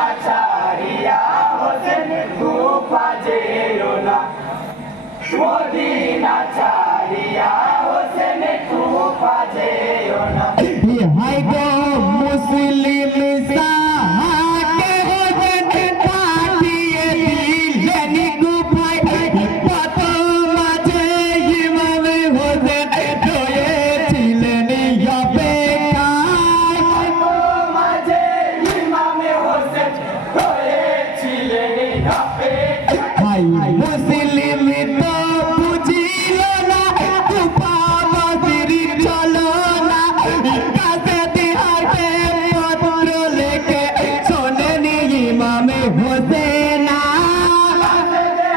Medina ছাড়িয়া হোসেন কুফা যেও না মদিনা ছাড়িয়া হোসেন কুফা যেও না হাই গো মুসলিম সাহাকে হোসেন পাঠিয়ে দিলেন কুফায় কত মাঝে ইমাম হোসেন রয়েছিলেন অপেক্ষায় মাঝে ইমাম হোসেন রয়েছিলেন অপেক্ষায় হাই মুসলিম তো বুঝিল না কুফা বাসির চলো না কাছে দিহাতে পত্র লেখে শোনেন ইমাম হোসেন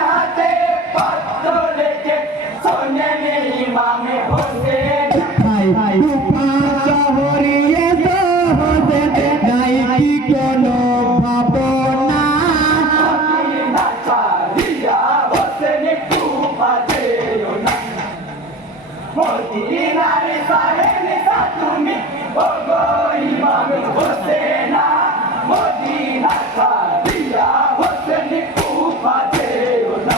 হাতে পত্র লেখে শোনেন ইমাম হোসেন হাই কুফা শহরে এসো হোসেন নাই কি কোনো ভাবনা মদিনা ছাড়িয়া হোসেন কুফা যেও না মদিনার সাহেব তুমি ওগো ইমাম হোসেন মদিনা ছাড়িয়া হোসেন কুফা যেও না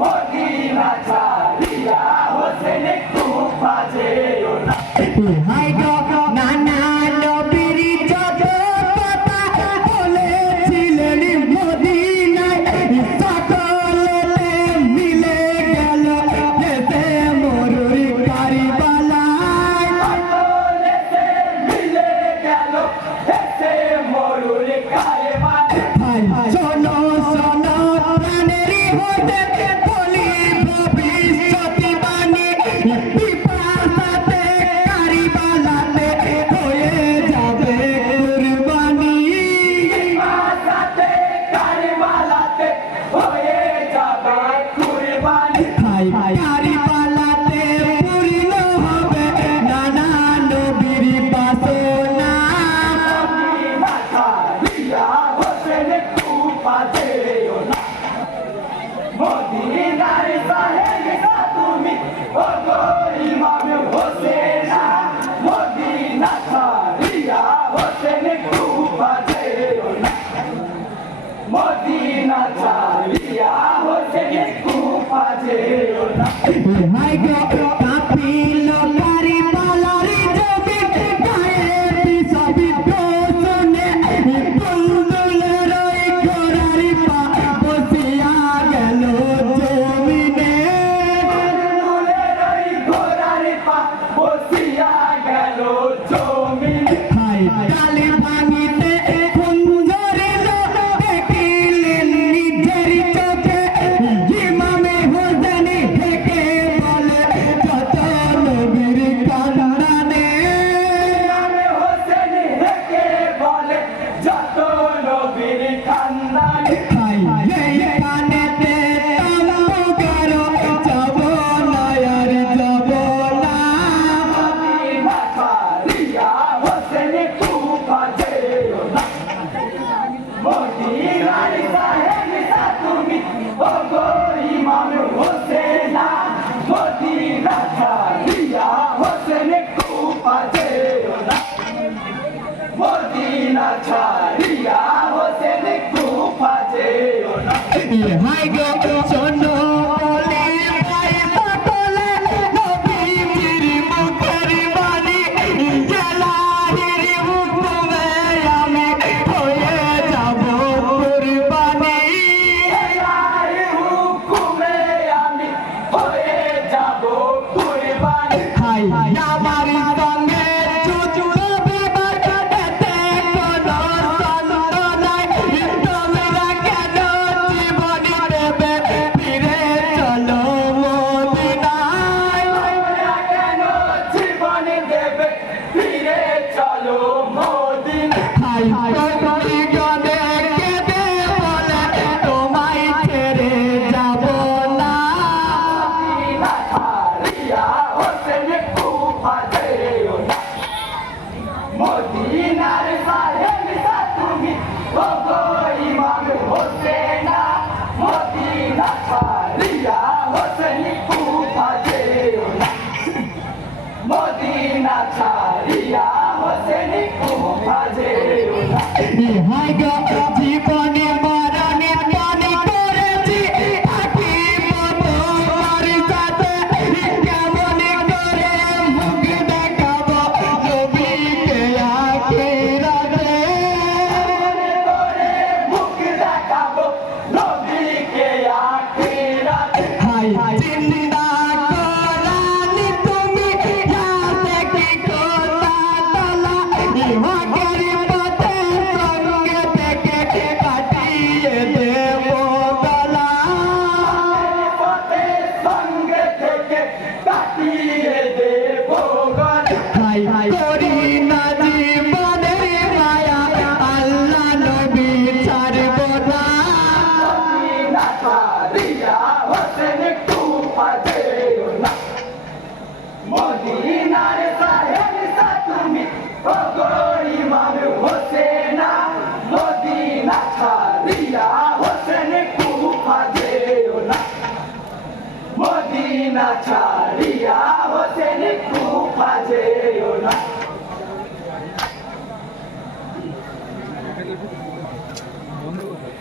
মদিনা ছাড়িয়া হোসেন কুফা যেও না হাই গো নানা নবীর যত কথা বলেছিলেন মদিনায় সকলে মিলে গেল এসে মরুর কারিবালায় সকলেতে মিলে গেল এসে মরুর কারবালায় হাই শোনো শোনো প্রাণের হোসেন বলি ভবিষ্যৎ বাণী পিপাসাতে কারিবালাতে হয়ে যাবে কুরবানি মাসাতে কারবালাতে হয়ে যাবে কুরবানি হাই কারিবালাতে পূর্ণ হবে নানা নবীর বাসনা মদিনা ছাড়িয়া হোসেন কুফা যেও না মদিনার সাহেব তুমি ওগো ইমাম হোসেন মদিনা ছাড়িয়া হোসেন কুফা যেও না মদিনা ছাড়িয়া হোসেন কুফা যেও না হাই গো কাপিল কারিবালার জমি গায়ে সবই দোষনে দুলদুলের ওই ঘোড়ার পা বসিয়া গেল জমিনে দুলের ওই ঘোড়ার পা বসিয়া গেল জমিনে হাই কালি ভাঙিতে কুঞ্জরিল দেখিলেন নিজের চোখে ইমামে হোসেন থেকে বলে কত নবীর কান্দানে ইমাম হোসেন হেকে বলে যত নবীর খানদানে হাই এই কানেতে তাম্বু গারো যাব না আর যাব না মদিনা ছাড়িয়া হোসেন কুফা যেও না মদিনার সাহেব তুমি ওগো ইমাম হোসেন মদিনা ছাড়িয়া হোসেন কুফা যেও না মদিনা ছাড়িয়া হোসেন কুফা যেও না হাই গো শোনো বলে ভাই সকলে নবীর মুখের বাণী জেলাহির হুকুমে আমি হয়ে যাব কুরবানি এলাই হুকুমে আমি হয়ে যাব কুরবানি হাই আমার সঙ্গে চুচুড়ো বিবাদ দেতে কোনো মদিনা ছাড়িয়া হোসেন কুফা যেও না